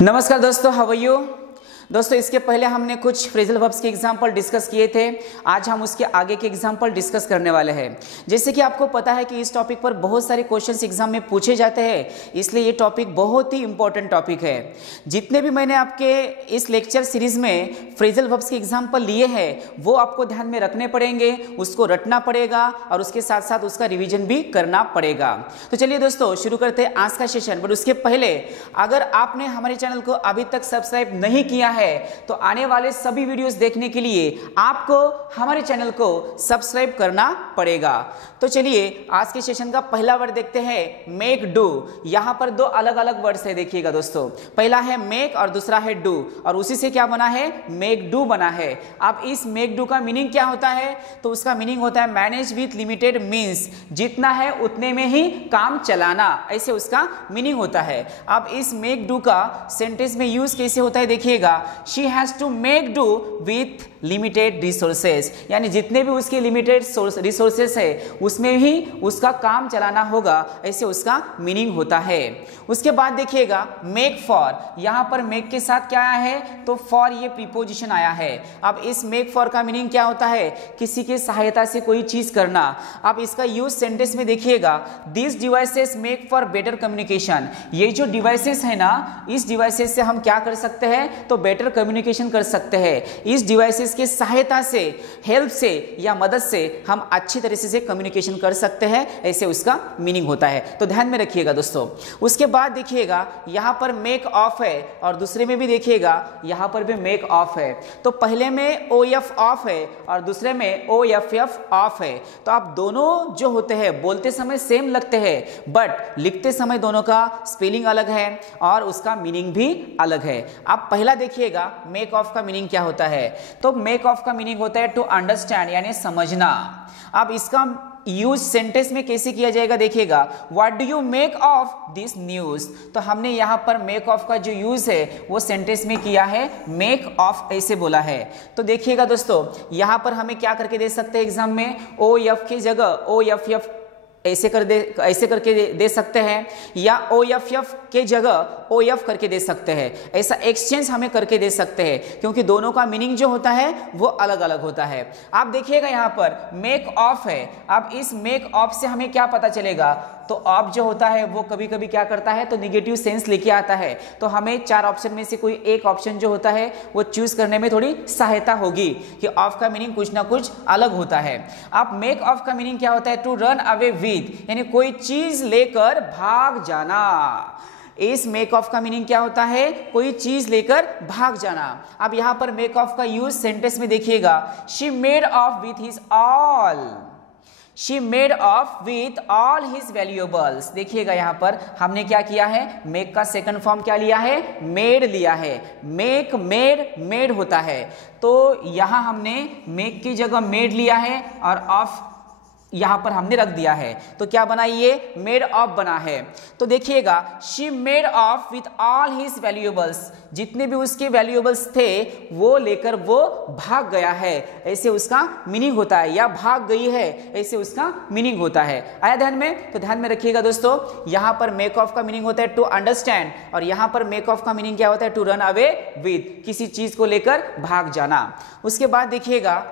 नमस्कार दोस्तों, how are you. दोस्तों, इसके पहले हमने कुछ फ्रेजल वर्ब्स के एग्जाम्पल डिस्कस किए थे। आज हम उसके आगे के एग्जाम्पल डिस्कस करने वाले हैं। जैसे कि आपको पता है कि इस टॉपिक पर बहुत सारे क्वेश्चंस एग्जाम में पूछे जाते हैं, इसलिए ये टॉपिक बहुत ही इंपॉर्टेंट टॉपिक है। जितने भी मैंने आपके इस लेक्चर सीरीज में फ्रेजल वर्ब्स के एग्जाम्पल लिए हैं वो आपको ध्यान में रखने पड़ेंगे, उसको रटना पड़ेगा और उसके साथ साथ उसका रिविजन भी करना पड़ेगा। तो चलिए दोस्तों, शुरू करते हैं आज का सेशन। बट उसके पहले अगर आपने हमारे चैनल को अभी तक सब्सक्राइब नहीं किया है तो आने वाले सभी वीडियोस देखने के लिए आपको हमारे चैनल को सब्सक्राइब करना पड़ेगा। तो चलिए आज के सेशन का पहला वर्ड देखते हैं, मेक डू। यहां पर दो अलग अलग वर्ड्स है, देखिएगा दोस्तों। पहला है मेक और दूसरा है डू, और उसी से क्या बना है, मेक डू बना है। अब इस मेक डू का मीनिंग क्या होता है, तो उसका मीनिंग होता है मैनेज विथ लिमिटेड मीन्स, जितना है उतने में ही काम चलाना, ऐसे उसका मीनिंग होता है। अब इस मेक डू का सेंटेंस में यूज कैसे होता है, देखिएगा। She has to make do with limited resources, यानी जितने भी उसके लिमिटेड रिसोर्सेस है उसमें ही उसका काम चलाना होगा, ऐसे उसका मीनिंग होता है। उसके बाद देखिएगा मेक फॉर, यहां पर मेक के साथ क्या आया है, तो फॉर ये प्रीपोजिशन आया है। अब इस मेक फॉर का मीनिंग क्या होता है, किसी की सहायता से कोई चीज करना। अब इसका यूज सेंटेंस में देखिएगा, this devices make for better communication. ये जो डिवाइसेस है ना, इस डिवाइसेस से हम क्या कर सकते हैं, तो बेटर कम्युनिकेशन कर सकते हैं। इस डिवाइसेस के सहायता से, हेल्प से या मदद से हम अच्छी तरह से कम्युनिकेशन कर सकते हैं, ऐसे उसका मीनिंग होता है। तो ध्यान में रखिएगा दोस्तों। उसके बाद देखिएगा यहां पर मेक ऑफ है और दूसरे में भी देखिएगा यहां पर भी मेक ऑफ है। तो पहले में ओ एफ ऑफ है और दूसरे में ओ एफ एफ ऑफ है। तो आप दोनों जो होते हैं बोलते समय सेम लगते हैं, बट लिखते समय दोनों का स्पेलिंग अलग है और उसका मीनिंग भी अलग है। आप पहला देखिएगा मेक ऑफ का मीनिंग क्या होता है, तो मेक ऑफ का मीनिंग होता है टू अंडरस्टैंड, यानी समझना। अब इसका यूज सेंटेंस में कैसे किया जाएगा, देखिएगा। What do you make of this news, तो हमने यहां पर मेक ऑफ का जो यूज है वो सेंटेंस में किया है मेक ऑफ, ऐसे बोला है। तो देखिएगा दोस्तों, यहां पर हमें क्या करके दे सकते हैं एग्जाम में, ओ एफ की जगह ओ एफ एफ ऐसे करके दे सकते हैं, या ओ एफ एफ के जगह ओ एफ करके दे सकते हैं। ऐसा एक्सचेंज हमें करके दे सकते हैं, क्योंकि दोनों का मीनिंग जो होता है वो अलग अलग होता है। आप देखिएगा यहाँ पर मेक ऑफ है। अब इस मेक ऑफ से हमें क्या पता चलेगा, तो ऑफ जो होता है वो कभी कभी क्या करता है, तो निगेटिव सेंस लेके आता है। तो हमें चार ऑप्शन में से कोई एक ऑप्शन जो होता है वो चूज करने में थोड़ी सहायता होगी कि ऑफ का मीनिंग कुछ ना कुछ अलग होता है। अब मेक ऑफ का मीनिंग क्या होता है, टू रन अवे विद, यानी कोई चीज लेकर भाग जाना। इस मेक ऑफ का मीनिंग क्या होता है, कोई चीज लेकर भाग जाना। अब यहां पर मेक ऑफ का यूज सेंटेंस में देखिएगा, she made of with his all, She made off with all his valuables। देखिएगा यहाँ पर हमने क्या किया है, मेक का सेकंड फॉर्म क्या लिया है, मेड लिया है। मेक मेड मेड होता है, तो यहाँ हमने मेक की जगह मेड लिया है और ऑफ यहां पर हमने रख दिया है। तो क्या बना, ये मेड ऑफ बना है। तो देखिएगा she made of with all his valuables, जितने भी उसके वैल्यूएबल्स थे वो लेकर वो भाग गया है, ऐसे उसका मीनिंग होता है। या भाग गई है, ऐसे उसका मीनिंग होता है। आया ध्यान में, तो ध्यान में रखिएगा दोस्तों। यहां पर मेक ऑफ का मीनिंग होता है टू अंडरस्टैंड, और यहां पर मेक ऑफ का मीनिंग क्या होता है, टू रन अवे विद, किसी चीज को लेकर भाग जाना। उसके बाद देखिएगा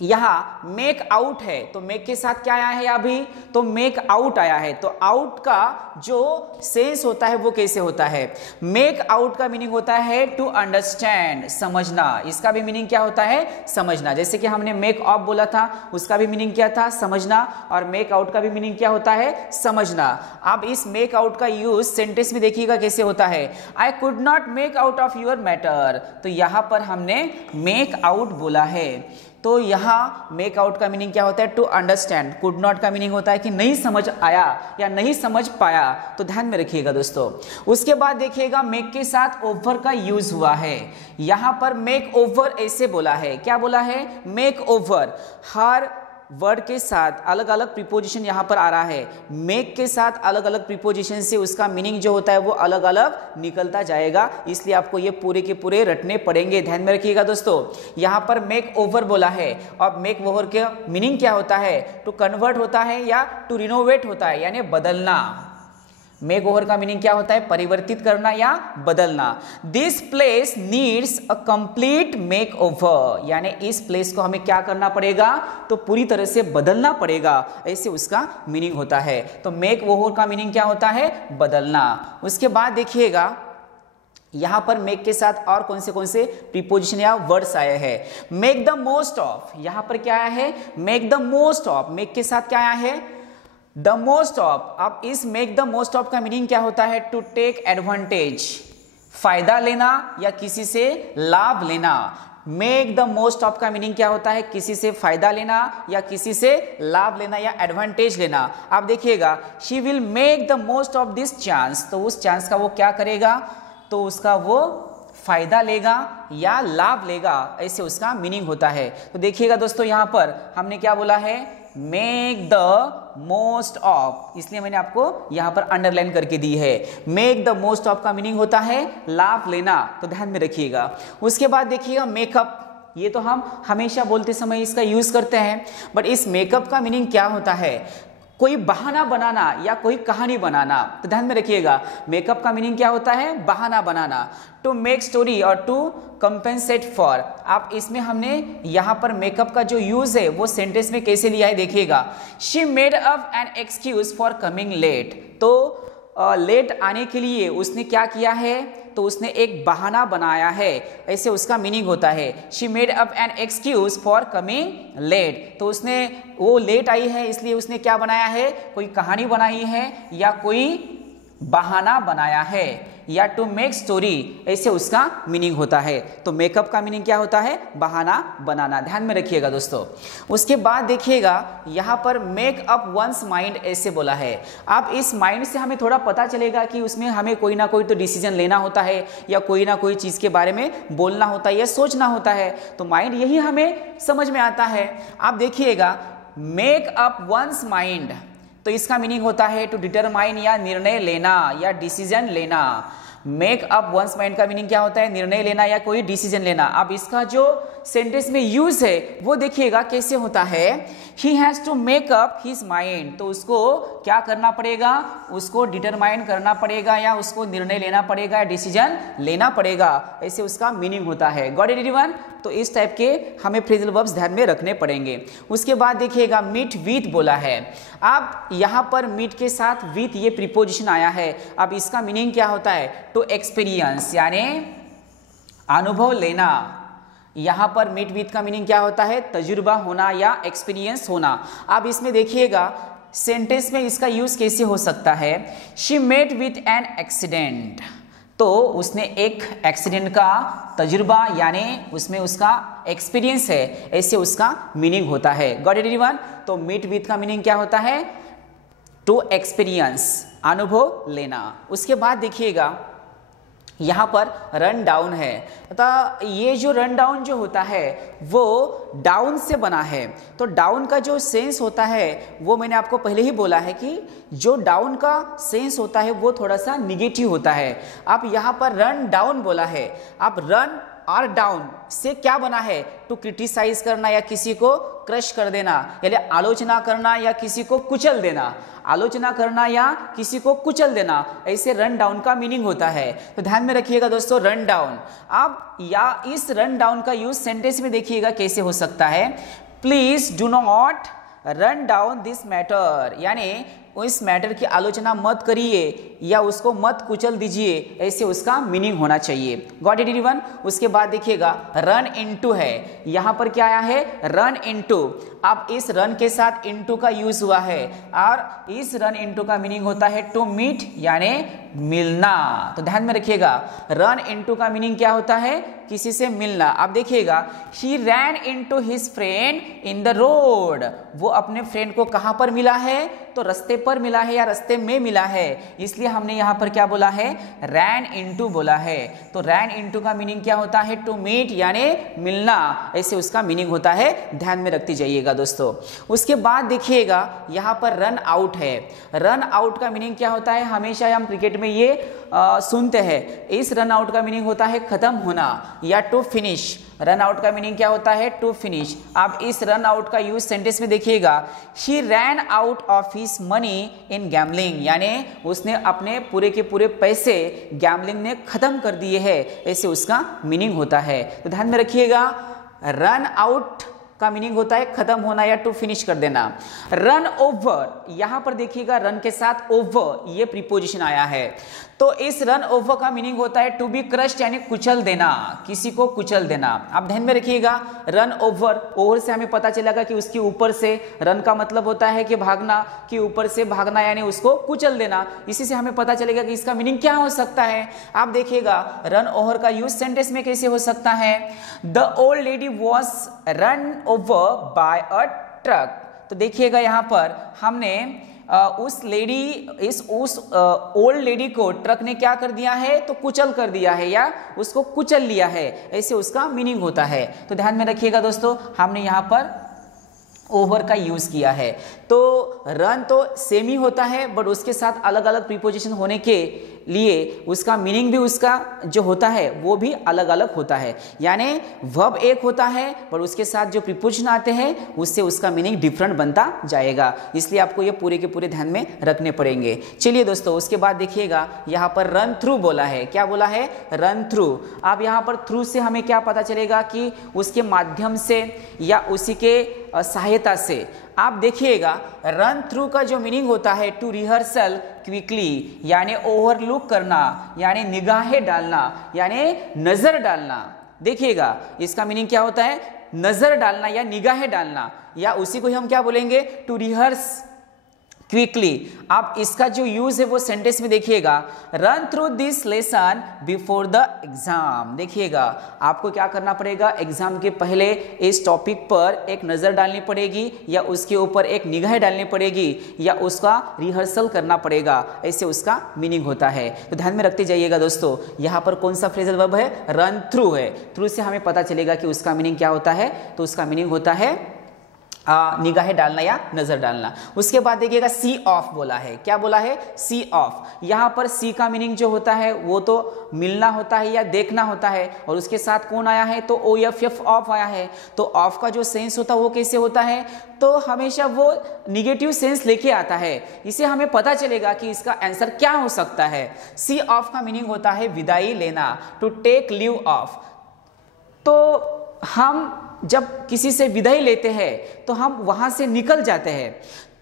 यहां मेक आउट है, तो मेक के साथ क्या आया है अभी, तो मेक आउट आया है। तो आउट का जो सेंस होता है वो कैसे होता है, मेक आउट का मीनिंग होता है टू अंडरस्टैंड, समझना। इसका भी मीनिंग क्या होता है, समझना। जैसे कि हमने मेक ऑफ बोला था, उसका भी मीनिंग क्या था, समझना, और मेक आउट का भी मीनिंग क्या होता है, समझना। अब इस मेक आउट का यूज सेंटेंस में देखिएगा कैसे होता है, I could not make out of your matter. तो यहां पर हमने मेक आउट बोला है। तो यहां मेक आउट का मीनिंग क्या होता है, टू अंडरस्टैंड। कुड नॉट का मीनिंग होता है कि नहीं समझ आया या नहीं समझ पाया। तो ध्यान में रखिएगा दोस्तों। उसके बाद देखिएगा मेक के साथ ओवर का यूज हुआ है। यहां पर मेक ओवर ऐसे बोला है, क्या बोला है, मेक ओवर। हर वर्ड के साथ अलग अलग प्रीपोजिशन यहां पर आ रहा है। मेक के साथ अलग अलग प्रीपोजिशन से उसका मीनिंग जो होता है वो अलग अलग निकलता जाएगा, इसलिए आपको ये पूरे के पूरे रटने पड़ेंगे। ध्यान में रखिएगा दोस्तों। यहां पर मेक ओवर बोला है, और मेक ओवर का मीनिंग क्या होता है, टू कन्वर्ट होता है या टू रिनोवेट होता है, यानी बदलना। मेक ओवर का मीनिंग क्या होता है? परिवर्तित करना या बदलना। This place needs a complete make over, यानी इस प्लेस को हमें क्या करना पड़ेगा? तो पूरी तरह से बदलना पड़ेगा, ऐसे उसका मीनिंग होता है। तो मेक ओवर का मीनिंग क्या होता है? बदलना। उसके बाद देखिएगा यहां पर मेक के साथ और कौन से प्रीपोजिशन या वर्ड्स आए हैं। मेक द मोस्ट ऑफ, यहां पर क्या आया है? Make the most of. Make के साथ क्या आया है? The most of. अब इस मेक द मोस्ट ऑफ का मीनिंग क्या होता है? टू टेक एडवांटेज, फायदा लेना या किसी से लाभ लेना। मेक द मोस्ट ऑफ का मीनिंग क्या होता है? किसी से फायदा लेना या किसी से लाभ लेना या एडवांटेज लेना। आप देखिएगा, she will make the most of this chance, तो उस चांस का वो क्या करेगा? तो उसका वो फायदा लेगा या लाभ लेगा, ऐसे उसका मीनिंग होता है। तो देखिएगा दोस्तों, यहां पर हमने क्या बोला है? मेक द मोस्ट ऑफ, इसलिए मैंने आपको यहां पर अंडरलाइन करके दी है। मेक द मोस्ट ऑफ का मीनिंग होता है लाभ लेना, तो ध्यान में रखिएगा। उसके बाद देखिएगा मेकअप, ये तो हम हमेशा बोलते समय इसका यूज करते हैं, बट इस मेकअप का मीनिंग क्या होता है? कोई बहाना बनाना या कोई कहानी बनाना। तो ध्यान में रखिएगा, मेकअप का मीनिंग क्या होता है? बहाना बनाना। टू मेक स्टोरी और टू कंपेंसेट फॉर। आप इसमें हमने यहां पर मेकअप का जो यूज है वो सेंटेंस में कैसे लिया है देखिएगा। She made up an excuse for coming late, तो लेट आने के लिए उसने क्या किया है? तो उसने एक बहाना बनाया है, ऐसे उसका मीनिंग होता है। She made up an excuse for coming late, तो उसने वो लेट आई है इसलिए उसने क्या बनाया है? कोई कहानी बनाई है या कोई बहाना बनाया है, या टू मेक स्टोरी, ऐसे उसका मीनिंग होता है। तो मेकअप का मीनिंग क्या होता है? बहाना बनाना। ध्यान में रखिएगा दोस्तों। उसके बाद देखिएगा यहां पर मेक अप वंस माइंड ऐसे बोला है। अब इस माइंड से हमें थोड़ा पता चलेगा कि उसमें हमें कोई ना कोई तो डिसीजन लेना होता है या कोई ना कोई चीज के बारे में बोलना होता है या सोचना होता है, तो माइंड यही हमें समझ में आता है। आप देखिएगा मेक अप वंस माइंड, तो इसका मीनिंग होता है टू डिटरमाइन या निर्णय लेना या डिसीजन लेना। मेक अप वंस माइंड का मीनिंग क्या होता है? निर्णय लेना या कोई डिसीजन लेना। अब इसका जो सेंटेंस में यूज है वो देखिएगा कैसे होता है। He has to make up his mind, तो उसको क्या करना पड़ेगा? उसको डिटरमाइन करना पड़ेगा या उसको निर्णय लेना पड़ेगा या डिसीजन लेना पड़ेगा, ऐसे उसका मीनिंग होता है। Got it everyone? तो इस टाइप के हमें फ्रेजल वर्ब्स ध्यान में रखने पड़ेंगे। उसके बाद देखिएगा मीट विथ बोला है। अब यहां पर मीट के साथ विथ ये प्रीपोजिशन आया है। अब इसका मीनिंग क्या होता है? टू एक्सपीरियंस, यानी अनुभव लेना। यहां पर मीट विथ का मीनिंग क्या होता है? तजुर्बा होना या एक्सपीरियंस होना। अब इसमें देखिएगा सेंटेंस में इसका यूज कैसे हो सकता है। She met with an accident, तो उसने एक एक्सीडेंट का तजुर्बा यानी उसमें उसका एक्सपीरियंस है, ऐसे उसका मीनिंग होता है। Got it everyone? तो मीट विथ का मीनिंग क्या होता है? टू एक्सपीरियंस, अनुभव लेना। उसके बाद देखिएगा यहां पर रन डाउन है, तो ये जो रन डाउन जो होता है वो डाउन से बना है। तो डाउन का जो सेंस होता है वो मैंने आपको पहले ही बोला है कि जो डाउन का सेंस होता है वो थोड़ा सा निगेटिव होता है। अब यहां पर रन डाउन बोला है। अब रन और डाउन से क्या बना है? टू क्रिटिसाइज करना या किसी को क्रश कर देना, यानी आलोचना करना या किसी को कुचल देना। आलोचना करना या किसी को कुचल देना, ऐसे रन डाउन का मीनिंग होता है। तो ध्यान में रखिएगा दोस्तों, रन डाउन। अब या इस रन डाउन का यूज सेंटेंस में देखिएगा कैसे हो सकता है। Please do not run down this matter, यानी इस मैटर की आलोचना मत करिए या उसको मत कुचल दीजिए, ऐसे उसका मीनिंग होना चाहिए। Got it everyone? उसके बाद देखिएगा रन इनटू है। यहां पर क्या आया है? Run into. अब इस रन के साथ इनटू का यूज हुआ है और इस रन इनटू का मीनिंग होता है टू मीट, यानी मिलना। तो ध्यान में रखिएगा रन इनटू का मीनिंग क्या होता है? किसी से मिलना। अब देखिएगा he ran into his friend in the road, वो अपने फ्रेंड को कहां पर मिला है? तो रास्ते पर मिला है या रास्ते में मिला है, इसलिए हमने यहां पर क्या बोला है? रैन इनटू बोला है। तो रैन इनटू का मीनिंग क्या होता है? टू मीट, यानी मिलना, ऐसे उसका मीनिंग होता है। ध्यान में रखती जाइएगा दोस्तों। उसके बाद देखिएगा यहां पर रन आउट है। रन आउट का मीनिंग क्या होता है? हमेशा हम क्रिकेट में ये सुनते हैं। इस रन आउट का मीनिंग होता है खत्म होना या टू फिनिश। रन आउट का मीनिंग क्या होता है? To finish. आप इस रन आउट का यूज सेंटेंस में देखिएगा। She ran out of his his money in gambling, यानी उसने अपने पूरे के पूरे पैसे गैम्बलिंग ने खत्म कर दिए हैं, ऐसे उसका मीनिंग होता है। तो ध्यान में रखिएगा, रन आउट का मीनिंग होता है खत्म होना या टू फिनिश कर देना। रन ओवर, यहां पर देखिएगा रन के साथ ओवर ये प्रीपोजिशन आया है, तो इस रन ओवर का मीनिंग होता है टू बी क्रश्ड, यानी कुचल देना, किसी को कुचल देना। आप ध्यान में रखिएगा, रन ओवर, ओवर से हमें पता चलेगा कि उसके ऊपर से, रन का मतलब होता है कि भागना, कि ऊपर से भागना यानी उसको कुचल देना। इसी से हमें पता चलेगा कि इसका मीनिंग क्या हो सकता है। आप देखिएगा रन ओवर का यूज सेंटेंस में कैसे हो सकता है, the old lady was run over by a truck. तो देखिएगा यहाँ पर हमने उस ओल्ड लेडी को ट्रक ने क्या कर दिया है, तो कुचल कर दिया है या उसको कुचल लिया है, ऐसे उसका मीनिंग होता है। तो ध्यान में रखिएगा दोस्तों, हमने यहाँ पर ओवर का यूज किया है। तो रन तो सेम ही होता है, बट उसके साथ अलग अलग प्रीपोजिशन होने के लिए उसका मीनिंग भी उसका जो होता है वो भी अलग अलग होता है। यानी वर्ब एक होता है, पर उसके साथ जो प्रीपोजिशन आते हैं उससे उसका मीनिंग डिफरेंट बनता जाएगा। इसलिए आपको ये पूरे के पूरे ध्यान में रखने पड़ेंगे। चलिए दोस्तों, उसके बाद देखिएगा यहाँ पर रन थ्रू बोला है। क्या बोला है, रन थ्रू। अब यहाँ पर थ्रू से हमें क्या पता चलेगा कि उसके माध्यम से या उसी के सहायता से। आप देखिएगा रन थ्रू का जो मीनिंग होता है टू रिहर्सल क्विकली, यानी ओवरलुक करना, यानी निगाहें डालना, यानी नजर डालना। देखिएगा इसका मीनिंग क्या होता है, नजर डालना या निगाहें डालना, या उसी को हम क्या बोलेंगे, टू रिहर्स क्विकली। आप इसका जो यूज है वो सेंटेंस में देखिएगा, run through this lesson before the exam. देखिएगा आपको क्या करना पड़ेगा, एग्जाम के पहले इस टॉपिक पर एक नजर डालनी पड़ेगी, या उसके ऊपर एक निगाह डालनी पड़ेगी, या उसका रिहर्सल करना पड़ेगा, ऐसे उसका मीनिंग होता है। तो ध्यान में रखते जाइएगा दोस्तों, यहाँ पर कौन सा फ्रेजल वर्ब है, रन थ्रू है। थ्रू से हमें पता चलेगा कि उसका मीनिंग क्या होता है, तो उसका मीनिंग होता है निगाहें डालना या नजर डालना। उसके बाद देखिएगा सी ऑफ बोला है। क्या बोला है, सी ऑफ। यहाँ पर सी का मीनिंग जो होता है वो तो मिलना होता है या देखना होता है, और उसके साथ कौन आया है, तो ओ एफ एफ ऑफ आया है। तो ऑफ का जो सेंस होता है वो कैसे होता है, तो हमेशा वो निगेटिव सेंस लेके आता है। इसे हमें पता चलेगा कि इसका आंसर क्या हो सकता है। सी ऑफ का मीनिंग होता है विदाई लेना, टू टेक लीव ऑफ। तो हम जब किसी से विदाई लेते हैं तो हम वहां से निकल जाते हैं,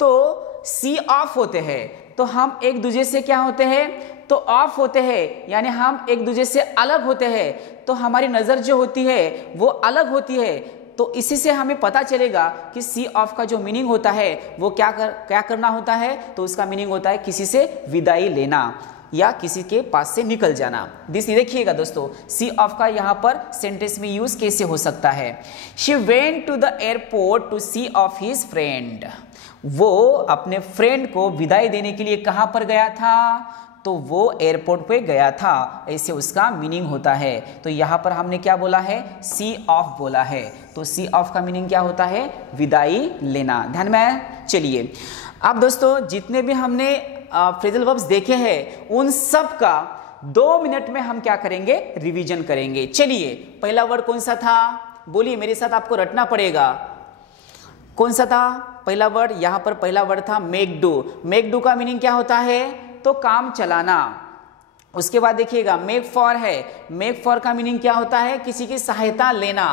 तो सी ऑफ होते हैं। तो हम एक दूसरे से क्या होते हैं, तो ऑफ होते हैं, यानी हम एक दूसरे से अलग होते हैं। तो हमारी नजर जो होती है वो अलग होती है। तो इसी से हमें पता चलेगा कि सी ऑफ का जो मीनिंग होता है वो क्या करना होता है, तो उसका मीनिंग होता है किसी से विदाई लेना या किसी के पास से निकल जाना। देखिएगा दोस्तों, सी ऑफ का यहाँ पर सेंटेंस में यूज कैसे हो सकता है। She went to the airport to see off his friend. वो अपने फ्रेंड को विदाई देने के लिए कहां पर गया था, तो वो एयरपोर्ट पे गया था, ऐसे उसका मीनिंग होता है। तो यहाँ पर हमने क्या बोला है, सी ऑफ बोला है। तो सी ऑफ का मीनिंग क्या होता है, विदाई लेना। ध्यान में चलिए, अब दोस्तों जितने भी हमने फ्रेजल वर्ब्स देखे हैं उन सब का 2 मिनट में हम क्या करेंगे, रिवीजन करेंगे। चलिए, पहला वर्ड कौन सा था, बोलिए मेरे साथ, आपको रटना पड़ेगा। कौन सा था पहला वर्ड, यहां पर पहला वर्ड था मेक डू। मेक डू का मीनिंग क्या होता है, तो काम चलाना। उसके बाद देखिएगा मेक फॉर है। मेक फॉर का मीनिंग क्या होता है, किसी की सहायता लेना।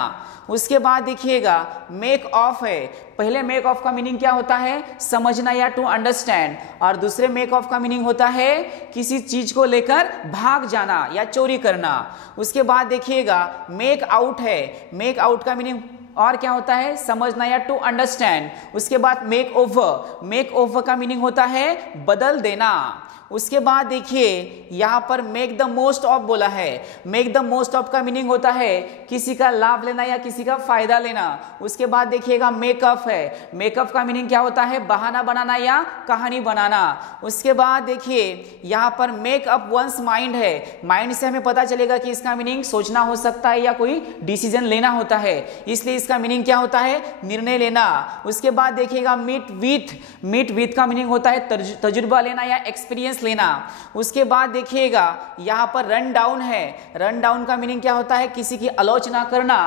उसके बाद देखिएगा मेक ऑफ है। पहले मेक ऑफ का मीनिंग क्या होता है, समझना या टू अंडरस्टैंड, और दूसरे मेक ऑफ का मीनिंग होता है किसी चीज को लेकर भाग जाना या चोरी करना। उसके बाद देखिएगा मेक आउट है। मेक आउट का मीनिंग और क्या होता है, समझना या टू अंडरस्टैंड। उसके बाद मेक ओवर। मेक ओवर का मीनिंग होता है बदल देना। उसके बाद देखिए यहां पर मेक द मोस्ट ऑफ बोला है। मेक द मोस्ट ऑफ का मीनिंग होता है किसी का लाभ लेना या किसी का फायदा लेना। उसके बाद देखिएगा मेकअप है। मेकअप का मीनिंग क्या होता है, बहाना बनाना या कहानी बनाना। उसके बाद देखिए यहां पर मेक अप वंस माइंड है। माइंड से हमें पता चलेगा कि इसका मीनिंग सोचना हो सकता है या कोई डिसीजन लेना होता है, इसलिए इसका मीनिंग क्या होता है, निर्णय लेना। उसके बाद देखिएगा मीट विथ। मीट विथ का मीनिंग होता है तजुर्बा लेना या एक्सपीरियंस लेना। उसके बाद देखिएगा यहां पर रन डाउन है। रन डाउन का मीनिंग क्या होता है, किसी की आलोचना करना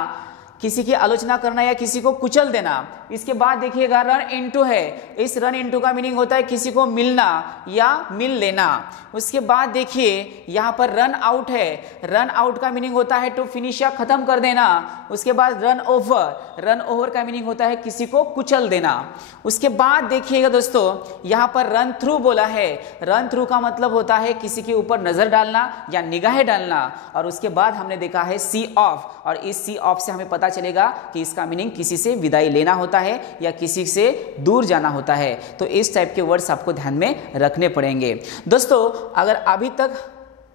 किसी की आलोचना करना या किसी को कुचल देना। इसके बाद देखिएगा रन इनटू है, इस रन इनटू का मीनिंग होता है किसी को मिलना या मिल लेना। उसके बाद देखिए यहाँ पर रन आउट है, रन आउट का मीनिंग होता है टू फिनिश या खत्म कर देना। उसके बाद रन ओवर, रन ओवर का मीनिंग होता है किसी को कुचल देना। उसके बाद देखिएगा दोस्तों यहाँ पर रन थ्रू बोला है, रन थ्रू का मतलब होता है किसी के ऊपर नजर डालना या निगाहें डालना। और उसके बाद हमने देखा है सी ऑफ, और इस सी ऑफ से हमें पता चलेगा कि इसका मीनिंग किसी से विदाई लेना होता है या किसी से दूर जाना होता है। तो इस टाइप के वर्ड्स आपको ध्यान में रखने पड़ेंगे। दोस्तों अगर अभी तक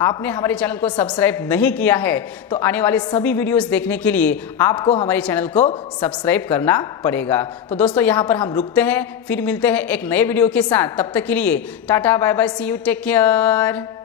आपने हमारे चैनल को सब्सक्राइब नहीं किया है तो आने वाले सभी वीडियोस देखने के लिए आपको हमारे चैनल को सब्सक्राइब करना पड़ेगा। तो दोस्तों यहाँ पर हम रुकते हैं, फिर मिलते हैं एक नए वीडियो के साथ। तब तक के लिए tata bye bye, see you, take care.